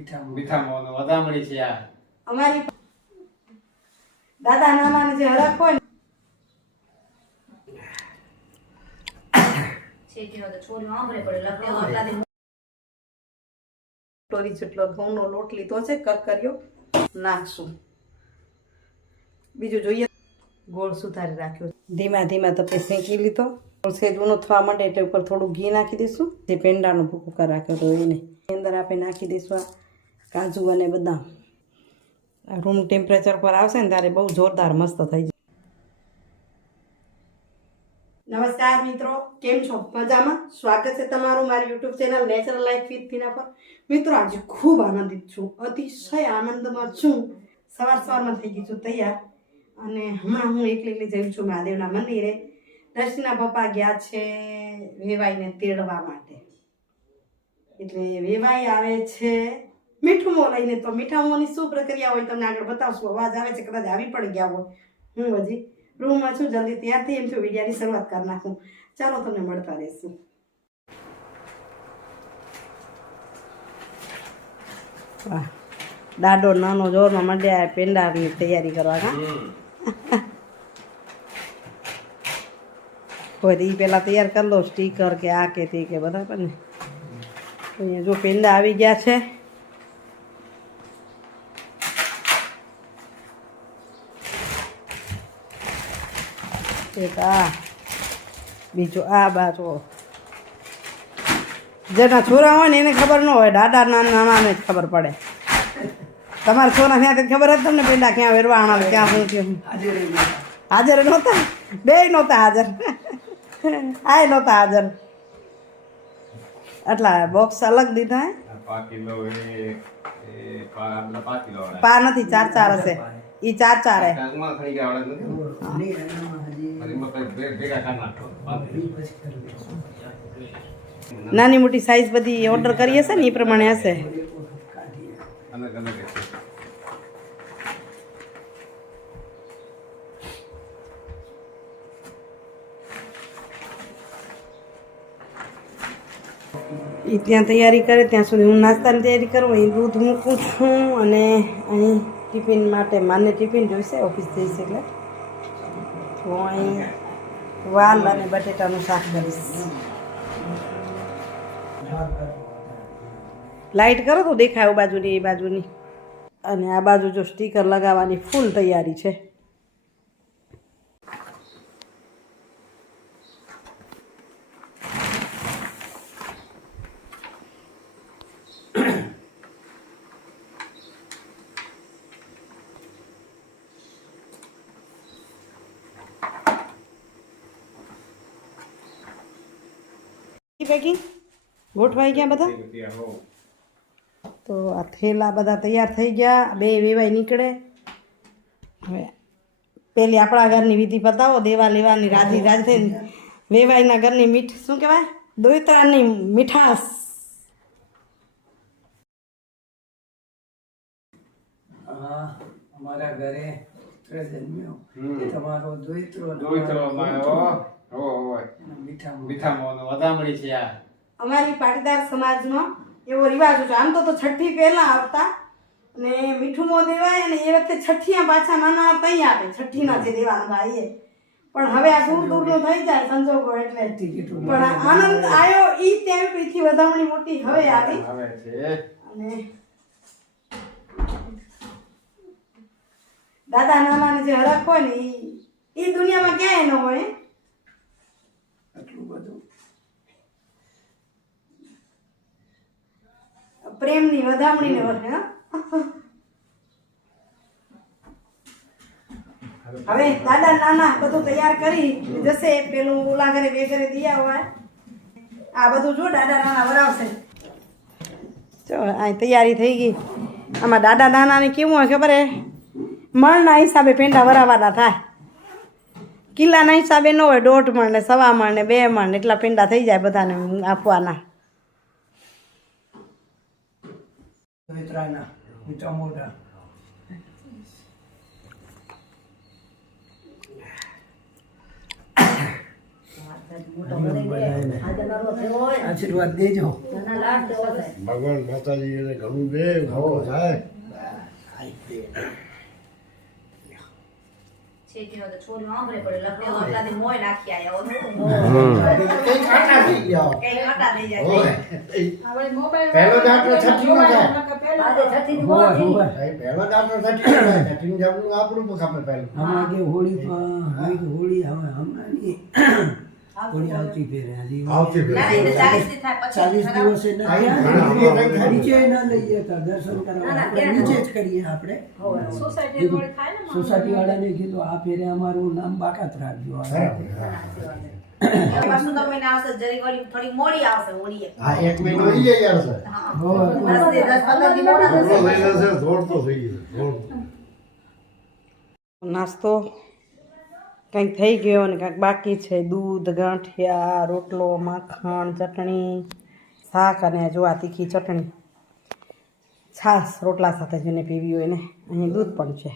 મીઠા મોનો વધામણી છે આ અમારી દાદા નાનાને જે હરખ હોય ને છે કે તો છોરી આંબરે પડે લગડે આટલા દિન ટોરી જેટલો ઘઉંનો લોટ લીધો છે કરકરિયો નાખશું બીજું જોઈએ ગોળ સુધારી રાખ્યો ધીમા ધીમા તપે શેકી લીધો સેજ ઊનો થવા માંડે એટલે ઉપર થોડું ઘી નાખી દઈશું જે પેંડાનું ભૂકું કરી રાખ્યો હતો એને અંદર આપણે નાખી દઈશું આ કાજુ અને બદામ રૂમ ટેમ્પરેચર પર આવશે ને ત્યારે બહુ જોરદાર મસ્ત થઈ જાય નમસ્કાર મિત્રો કેમ છો મજામાં સ્વાગત છે તમારું મારી YouTube channel natural life with ફીના પર મિત્રો આજે ખૂબ આનંદિત છું અતિશય આનંદમાં છું સવારમાં થઈ ગઈ છું તૈયાર અને હમણાં હું એકલી જઈ છું મહાદેવના મંદિરે દર્શના પપ્પા ગયા છે વેવાઈને તેડવા માટે એટલે વેવાઈ આવે છે મીઠું મોં લઈને તો મીઠા મોંની શું પ્રક્રિયા હોય તમને આગળ બતાવશું અવાજ આવે છે કદાચ આવી પડી ગયા હોય હું હજી રૂમમાં છું જલ્દી ત્યારથી એમ થયું વિડીયાની શરૂઆત કરી નાખું ચાલો તમને મળતા રહેશું વાહ દાડો નાનો જોરમાં મંડ્યા પેંડાની તૈયારી કરવા હા હોય એ પહેલાં તૈયાર કરી લો સ્ટીકર કે આ કે તે કે બરાબર ને અહીંયા જો પેંડા આવી ગયા છે એક આ બીજું આ બાજુ જેના છોરા હોય ને એને ખબર ન હોય દાદા નાનાને જ ખબર પડે તમારા છોરા ક્યાં ખબર હતી તમને પેંડા ક્યાં વેરવાણા ક્યાં શું થયું હાજર નહોતા બે નહોતા હાજર આ નહોતા હાજર એટલા બોક્સ અલગ દીધા પા નથી 4 હશે ઈ 4 હે નાની મોટી સાઈઝ બધી ઓર્ડર કરી હશે ને એ પ્રમાણે હશે એ ત્યાં તૈયારી કરે ત્યાં સુધી હું નાસ્તાની તૈયારી કરું અહીં દૂધ મૂકું છું અને અહીં ટિફિન માટે માને ટિફિન જોઈશે ઓફિસ જઈશ એટલે તો અહીં વાલ અને બટેટાનું શાક કરીશ લાઇટ કરો તો દેખાય બાજુની એ બાજુની અને આ બાજુ જો સ્ટીકર લગાવવાની ફૂલ તૈયારી છે પેકિંગ ગોઠવાઈ ગયા બધા તો આ થેલા બધા તૈયાર થઈ ગયા બે વેવાઈ નીકળે હવે પેલી આપણા ઘરની વિધિ પતાવો દેવા લેવાની રાજી રાજ થઈને વેવાઈના ઘરની મીઠ શું કહેવાય દોયત્રાની મીઠાશ અમારા ઘરે જન્મ્યો તમારો દોયત્રો મીઠા મોનો વધામણી છે આ અમારી પાટીદાર સમાજનો એવો રિવાજ છે આમ તો છઠ્ઠી પહેલા આવતા અને મીઠું મોં દેવાય અને એ વખતે છઠ્ઠીયા પાછા નાના તઈ આપે છઠ્ઠીના જે દેવાના એ પણ હવે આ દૂર દૂરનું થઈ જાય સંજોગો એટલે પણ આનંદ આવ્યો ઈ ત્યાં પીથી વધામણી મોટી હવે આવી અને દાદા નાનાને જે હરખ હોય ને ઈ દુનિયામાં ક્યાંય ન હોય આટલું બધું પ્રેમની વધામણી ને વધે હવે દાદા નાના બધું તૈયાર કરી જશે પેલું ઓલા ઘરે બે ઘરે દિયા હોય આ બધું જો દાદા નાના વરાવશે ચલો આ તૈયારી થઈ ગઈ આમાં દાદા નાનાને કેવું હોય ખબર હે મણના હિસાબે પેંડા વરાવવાના થાય કિલ્લાના હિસાબે ન હોય 1.5 મણ ને 1.25 મણ ને 2 મણ એટલા પેંડા થઈ જાય બધાને આપવાના દોયત્રાના મીઠા મોઢા આશીર્વાદ દેજો લાડ દેવો છે. ભગવાન માતાજી એને ઘણું દે ઘણું થાય. છેટીનો તો છોરી આંબરે પડે લખડે એટલાથી મોય નાખી આયા હો થોડું કઈ કાંટા થઈ ગયા. કઈ કાંટા થઈ જાય હોય. પહેલો દાંતો છઠ્ઠીનો જાય. બાજે છઠ્ઠી હોવે, મોથી હોવે. પહેલો દાંતો છઠ્ઠીનો જાય. છઠ્ઠીનું જાપનું આપણું ખબર પહેલું. હમણાં કે હોળી હોળી હવે હમણાંની હોળી આવતી ફેરે હજી આવતી ફેરે. ના એટલે 40 થી થાય પછી 40 દિવસે ના આઈ ગયા. ઘણા દિવસ નીચે ના લઈએ તો દર્શન ના, કરવા ના, આપણે ત્યાં નીચે જ કરીએ આપણે સોસાયટી વાળાને કીધું આ ફેરે અમારું નામ બાકાત રાખજો બરાબર. પાછું તમે ને આવશે જરી વળી થોડી મોડી આવશે હોળીએ હા, એક મહિનો ઈ યાર છે. હા હોવે. 10 15 દી મોડા ઘણો થશે મહિનો છે, દોડતો થઈ ગયો. દોડતો. નાસ્તો કંઈક થઈ ગયો અને કાંઈક બાકી છે. દૂધ, ગાંઠિયા, રોટલો, માખણ, ચટણી, શાક અને જો આ તીખી ચટણી. છાશ રોટલા સાથે જેને પીવી હોય એને. અહીં દૂધ પણ છે.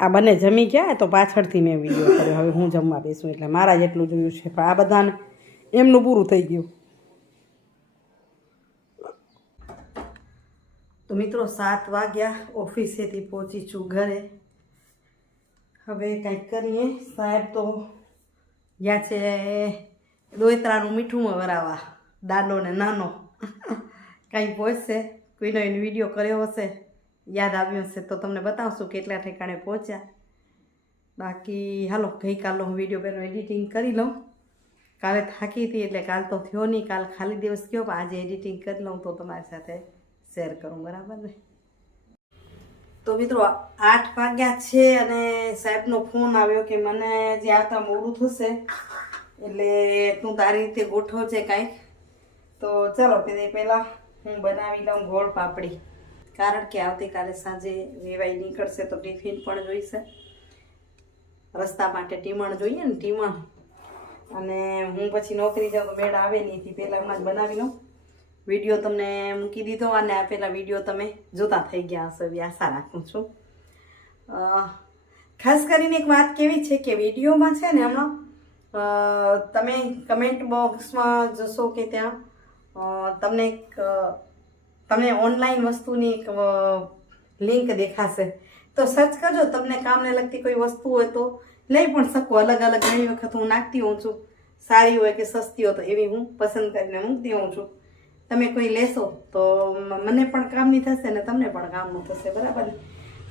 આ બંને જમી ગયા તો પાછળથી મેં વિડીયો કર્યો. હવે હું જમવા બેસું એટલે મારા જેટલું જોયું છે, પણ આ બધાને એમનું પૂરું થઈ ગયું. તો મિત્રો 7 વાગ્યા, ઓફિસેથી પહોંચી છું ઘરે. હવે કંઈક કરીએ. સાહેબ તો ગયા છે દોયત્રાનું મીઠું વરાવવા, દાંડો ને નાનો. કંઈક પહોંચશે, કોઈનો એનો વિડીયો કર્યો હશે, યાદ આવ્યું હશે તો તમને બતાવશું કેટલા ઠેકાણે પહોંચ્યા. બાકી હાલો ગઈકાલનો હું વિડીયો પહેલો એડિટિંગ કરી લઉં. કાલે થાકી હતી એટલે કાલ તો થયો નહીં, કાલ ખાલી દિવસ ગયો, પણ આજે એડિટિંગ કરી લઉં તો તમારી સાથે શેર કરું, બરાબર ને? તો મિત્રો 8 વાગ્યા છે અને સાહેબનો ફોન આવ્યો કે મને જે આવતા મોડું થશે એટલે તું તારી રીતે ગોઠવજે કાંઈક. તો ચાલો પહેલાં હું બનાવી લઉં ગોળ પાપડી, કારણ કે આવતીકાલે સાંજે વેવાઈ નીકળશે તો ટિફિન પણ જોઈશે. રસ્તા માટે ટીમણ જોઈએ ને, ટીમણ. અને હું પછી નોકરી જાઉં તો મેળ આવે નહીં, એથી પહેલાં હમણાં જ બનાવી લઉં. વિડીયો તમને મૂકી દીધો અને આ પહેલાં વિડીયો તમે જોતા થઈ ગયા હશો એવી આશા રાખું છું. ખાસ કરીને એક વાત કેવી છે કે વિડીયોમાં છે ને હમણાં તમે કમેન્ટ બોક્સમાં જશો કે ત્યાં તમને ઓનલાઈન વસ્તુની એક લિંક દેખાશે, તો સર્ચ કરજો. તમને કામને લગતી કોઈ વસ્તુ હોય તો લઈ પણ શકો. અલગ અલગ ઘણી વખત હું નાખતી હોઉં છું, સારી હોય કે સસ્તી હોય તો એવી હું પસંદ કરીને મૂકતી હોઉં છું. તમે કોઈ લેશો તો મને પણ કામની થશે ને તમને પણ કામનું થશે, બરાબર ને?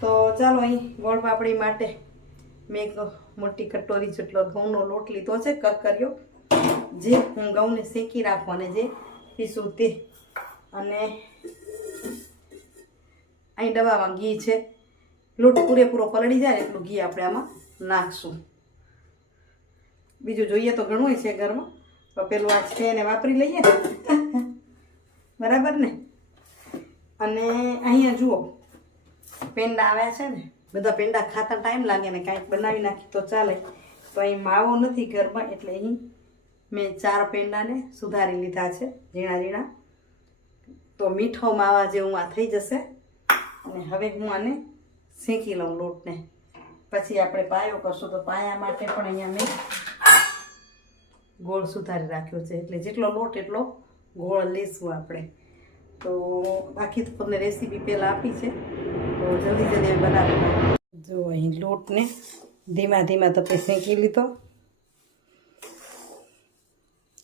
તો ચાલો અહીં ગોળ પાપડી માટે મેં એક મોટી કટોરી જેટલો ઘઉંનો લોટ લીધો છે, કરકર્યો, જે હું ઘઉંને શેકી રાખું અને જે પીસું તે. અને અહીં ડબ્બામાં ઘી છે. લોટ પૂરેપૂરો પલળી જાય એટલું ઘી આપણે આમાં નાખશું. બીજું જોઈએ તો ઘણું છે ઘરમાં, તો પેલું આ છે એને વાપરી લઈએ, બરાબર ને? અને અહીંયા જુઓ પેંડા આવ્યા છે ને, બધા પેંડા ખાતા ટાઈમ લાગે ને કાંઈક બનાવી નાખી તો ચાલે. તો અહીં માવો નથી ઘરમાં એટલે અહીં મેં 4 પેંડાને સુધારી લીધા છે ઝીણા ઝીણા. તો મીઠો માવા જેવું આ થઈ જશે. અને હવે હું આને શેકી લઉં લોટને, પછી આપણે પાયો કરશું. તો પાયા માટે પણ અહીંયા મેં ગોળ સુધારી રાખ્યો છે, એટલે જેટલો લોટ એટલો ગોળ લઈશું આપણે. તો બાકી તો તમને રેસીપી પહેલાં આપી છે, તો જલ્દી જલ્દી બનાવી લઉં. જો અહીં લોટને ધીમા ધીમા તપે શેકી લીધો.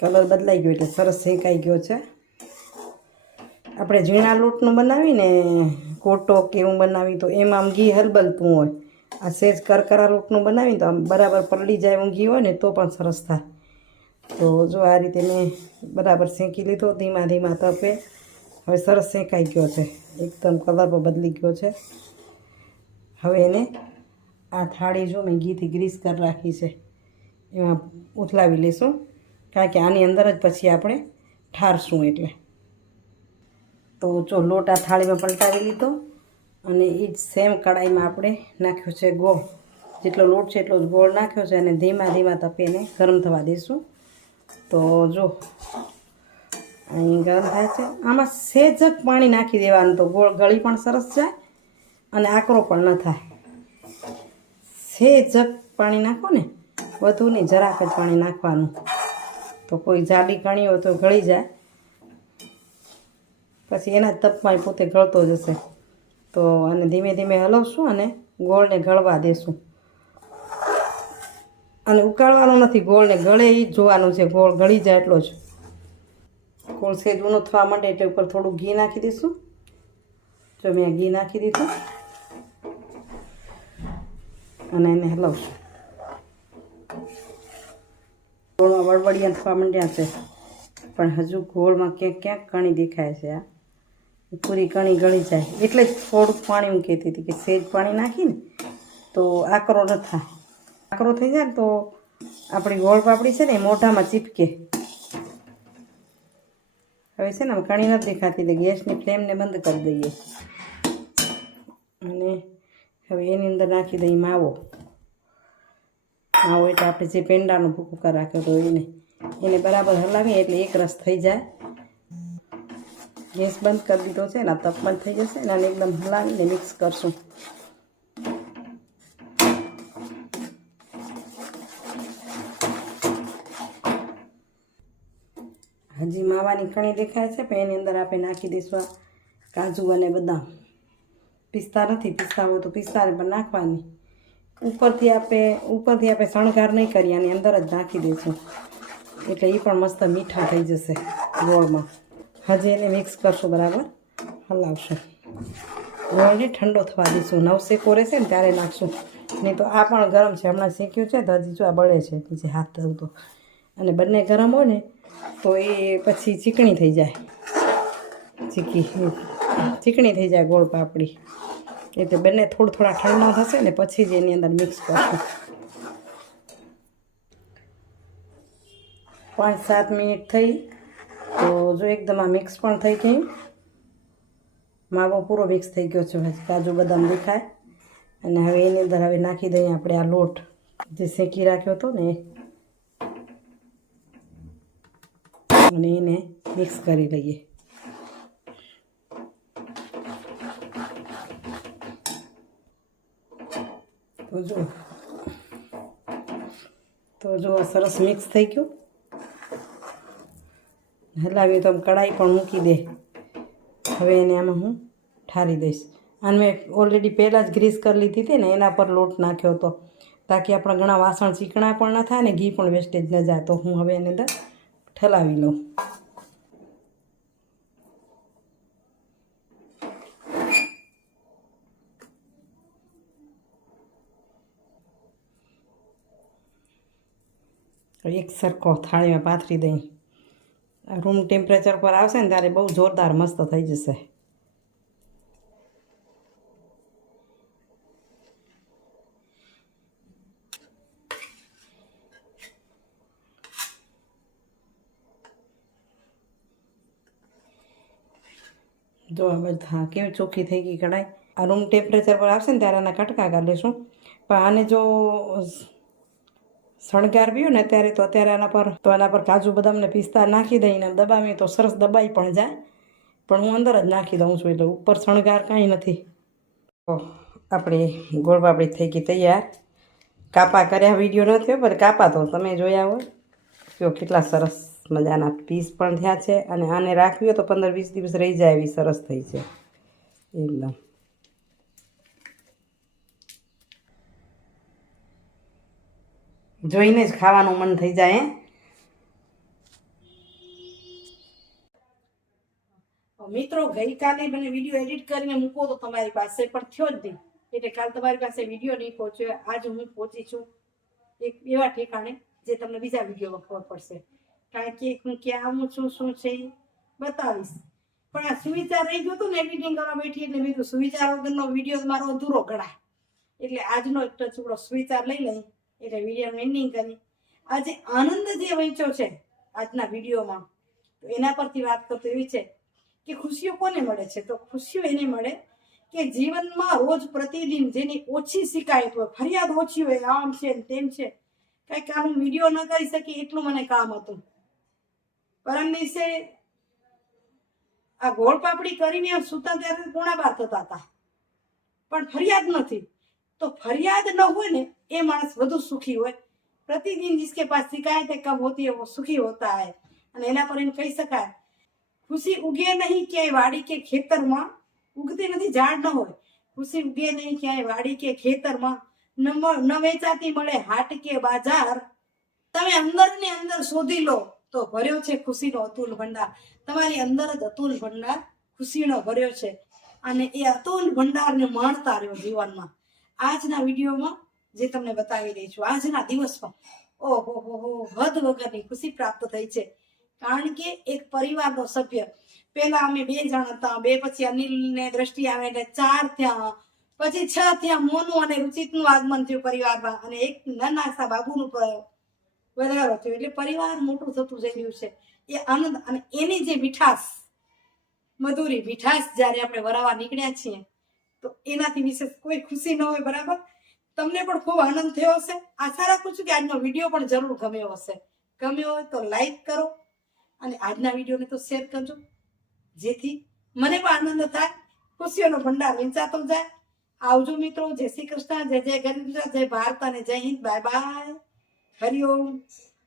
કલર બદલાઈ ગયો એટલે સરસ શેકાઈ ગયો છે. આપણે ઝીણા લોટનું બનાવીને કોટો કે એવું બનાવી તો એમાં આમ ઘી હલબલતું હોય. આ સેજ કરકરા લોટનું બનાવીને તો આમ બરાબર પલળી જાય એવું ઘી હોય ને તો પણ સરસ થાય. તો જો આ રીતે મેં બરાબર શેકી લીધો ધીમા ધીમા તપે. હવે સરસ શેકાઈ ગયો છે, એકદમ કલર પણ બદલી ગયો છે. હવે એને આ થાળી જો મેં ઘીથી ગ્રીસ કરી રાખી છે એમાં ઉથલાવી લઈશું, કારણ કે આની અંદર જ પછી આપણે ઠારશું એટલે. તો જો લોટ આ થાળીમાં પલટાવી લીધો અને એ જ સેમ કડાઈમાં આપણે નાખ્યો છે ગોળ. જેટલો લોટ છે એટલો જ ગોળ નાખ્યો છે અને ધીમા ધીમા તપે એને ગરમ થવા દઈશું. તો જો અહીં ગરમ થાય છે, આમાં સહેજ જ પાણી નાખી દેવાનું તો ગોળ ગળી પણ સરસ જાય અને આકરો પણ ન થાય. સહેજ જ પાણી નાખો ને, વધુ નહીં, જરાક જ પાણી નાખવાનું. તો કોઈ જાડી કણી હોય તો ગળી જાય, પછી એના તપમાં પોતે ગળતો જશે. તો આને ધીમે ધીમે હલાવશું અને ગોળને ગળવા દેશું. અને ઉકાળવાનો નથી, ગોળને ગળે એ જ જોવાનું છે, ગોળ ગળી જાય એટલો જ. ગોળ સેજ ઊનો થવા માંડે એટલે ઉપર થોડું ઘી નાખી દઈશું. જો મેં ઘી નાખી દીધું અને એને હલાવશું. ગોળમાં વળવડિયા થવા માંડ્યા છે, પણ હજુ ગોળમાં ક્યાંક ક્યાંક કણી દેખાય છે. આ પૂરી કણી ગળી જાય એટલે જ થોડુંક પાણી હું કહેતી હતી કે સેજ પાણી નાખીને તો આકરો ન થાય. આકરો થઈ જાય ને તો આપણી ગોળ પાપડી છે ને એ મોઢામાં ચીપકે. હવે છે ને કણી નથી દેખાતી એટલે ગેસની ફ્લેમને બંધ કરી દઈએ અને હવે એની અંદર નાખી દઈએ માવો. માવો એટલે આપણે જે પેંડાનો ભૂકો રાખ્યો હતો એને બરાબર હલાવીએ એટલે એક રસ થઈ જાય. ગેસ બંધ કરી દીધો છે ને તપ બંધ થઈ જશે ને, આને એકદમ હલાવીને મિક્સ કરશું. હજી માવાની કણી દેખાય છે, પણ એની અંદર આપણે નાખી દઈશું કાજુ અને બદામ. પિસ્તા નથી, પિસ્તા હોય તો પિસ્તાને પણ નાખવાની. ઉપરથી આપણે શણગાર નહીં કરીએ, આની અંદર જ નાખી દઈશું એટલે એ પણ મસ્ત મીઠા થઈ જશે ગોળમાં. હજી એને મિક્સ કરશું, બરાબર હલાવશું. ગોળને ઠંડો થવા દઈશું. નવસેકો રહેશે ને ત્યારે નાખશું, નહીં તો આ પણ ગરમ છે, હમણાં શેક્યું છે તો હજી જો આ બળે છે નીચે હાથ થયું તો. અને બંને ગરમ હોય ને તો એ પછી ચીકણી થઈ જાય, ચીકણી થઈ જાય ગોળ પાપડી. એટલે બંને થોડા ઠંડા થશે ને પછી જ એની અંદર મિક્સ કરશું. 5-7 મિનિટ થઈ તો જો એકદમ આ મિક્સ પણ થઈ ગયું. માવો પૂરો મિક્સ થઈ ગયો છે, કાજુ બદામ દેખાય. અને હવે એની અંદર હવે નાખી દઈએ આપણે આ લોટ જે શેકી રાખ્યો હતો ને, અને એને મિક્સ કરી લઈએ. તો જો સરસ મિક્સ થઈ ગયું. હલાવીએ તો કઢાઈ પણ મૂકી દે. હવે એને આમાં હું ઠારી દઈશ. આને મેં ઓલરેડી પહેલાં જ ગ્રીસ કરી લીધી હતી ને, એના પર લોટ નાખ્યો હતો તાકી આપણા ઘણા વાસણ ચીકણા પણ ન થાય ને ઘી પણ વેસ્ટેજ ન જાય. તો હું હવે એની અંદર ઠલાવી લઉં. એક સરખો થાળીમાં પાથરી દઈ. રૂમ ટેમ્પરેચર પર આવશે ને ત્યારે બહુ જોરદાર મસ્ત થઈ જશે. જો હવે હા કેવી ચોખ્ખી થઈ ગઈ કઢાઈ. આ રૂમ ટેમ્પરેચર પર આવશે ને ત્યારે આના કટકા કરી લઈશું. પણ આને જો શણગાર પીયો ને અત્યારે આના પર કાજુ બદામ ને પિસ્તા નાખી દઈને દબાવીએ તો સરસ દબાઈ પણ જાય. પણ હું અંદર જ નાખી દઉં છું એટલે ઉપર શણગાર કાંઈ નથી. તો આપણે ગોળ પાપડી થઈ ગઈ તૈયાર. કાપા કર્યા વિડીયો ન થયો, પણ કાપા તો તમે જોયા હોય. જો કેટલા સરસ મજાના પીસ પણ થયા છે. અને આને રાખવી હોય તો 15-20 દિવસ રહી જાય એવી સરસ થઈ છે એકદમ. જોઈને જ ખાવાનું મન થઈ જાય. મિત્રો ગઈકાલે મને વિડીયો એડિટ કરીને મૂકો તો તમારી પાસે પણ થયો જ નહીં, એટલે કાલ તમારી પાસે વિડીયો નહીં પહોંચ્યો. આજ હું પહોંચી છું એક એવા ઠેકાણે જે તમને બીજા વિડીયોમાં ખબર પડશે. કારણ કે હું ક્યાં આવું છું, શું છે એ બતાવીશ. પણ આ સુવિચાર રહી ગયો હતો ને એડિટિંગ કરવા બેઠી એટલે બીજું સુવિચાર વગરનો વિડીયો મારો અધૂરો ગણાય. એટલે આજનો એક ટુકડો સુવિચાર લઈ લઈ એટલે વિડીયોનું એન્ડિંગ કરી. આજે આનંદ જે વહેંચ્યો છે આજના વિડીયોમાં, તો એના પરથી વાત કરતો એવી છે કે ખુશીઓ કોને મળે છે? તો ખુશીઓ એને મળે કે જીવનમાં રોજ પ્રતિદિન જેની ઓછી શિકાયત હોય, ફરિયાદ ઓછી હોય, આમ છે તેમ છે, કંઈક આનું વિડીયો ન કરી શકી એટલું મને કામ હતું. પરમ દિવસે આ ગોળ પાપડી કરીને સુતા ત્યારે 11:30 થતા હતા, પણ ફરિયાદ નથી. તો ફરિયાદ ન હોય ને એ માણસ વધુ સુખી હોય. प्रतिदिन जिसके पास शिकायतें कम होती है वो सुखी होता है અને એના પર એમ કહી શકાય ખુશી ઉગે નહીં ક્યાંય વાડી કે ખેતરમાં ઉગતી નથી ઝાડ ન હોય ખુશી ઉગે નહીં ક્યાંય વાડી કે ખેતરમાં ન વેચાતી મળે હાટ કે બાજાર તમે અંદર ને અંદર શોધી લો તો ભર્યો છે ખુશીનો અતુલ ભંડાર તમારી અંદર જ અતુલ ભંડાર ખુશીનો ભર્યો છે અને એ અતુલ ભંડારને માણતા રહ્યો જીવનમાં આજના વિડીયોમાં જે તમને બતાવી રહી છું આજના દિવસમાં ઓહો હો હદ વગરની ખુશી પ્રાપ્ત થઈ છે કારણ કે એક પરિવારનો સભ્ય પહેલા અમે 2 જણ હતા 2 પછી અનિલને દ્રષ્ટિ આવે એટલે 4 થયા પછી 6 થયા મોનું અને રુચિતનું આગમન થયું પરિવારમાં અને એક નાના સા બાબુનું વધારો થયો એટલે પરિવાર મોટું થતું જઈ રહ્યું છે એ આનંદ અને એની જે મીઠાશ મધુરી મીઠાશ જ્યારે આપણે વરાવા નીકળ્યા છીએ તો એનાથી વિશેષ કોઈ ખુશી ન હોય બરાબર તમને પણ ખૂબ આનંદ થયો હશે આશા રાખું છું કે આજનો વિડીયો પણ જરૂર ગમ્યો હશે ગમ્યો હોય તો લાઈક કરો અને આજના વિડીયોને તો શેર કરજો જેથી મને પણ આનંદ થાય ખુશીઓનો ભંડાર વેચાતો જાય આવજો મિત્રો જય શ્રી કૃષ્ણ જય જય ગણેશ જય ભારત અને જય હિન્દ બાય બાય હરિઓમ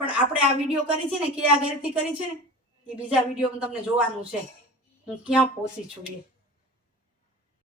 પણ આપણે આ વિડીયો કરી છે ને કયા ઘરેથી કરી છે ને એ બીજા વિડીયોમાં તમને જોવાનું છે હું ક્યાં પહોંચી છું એ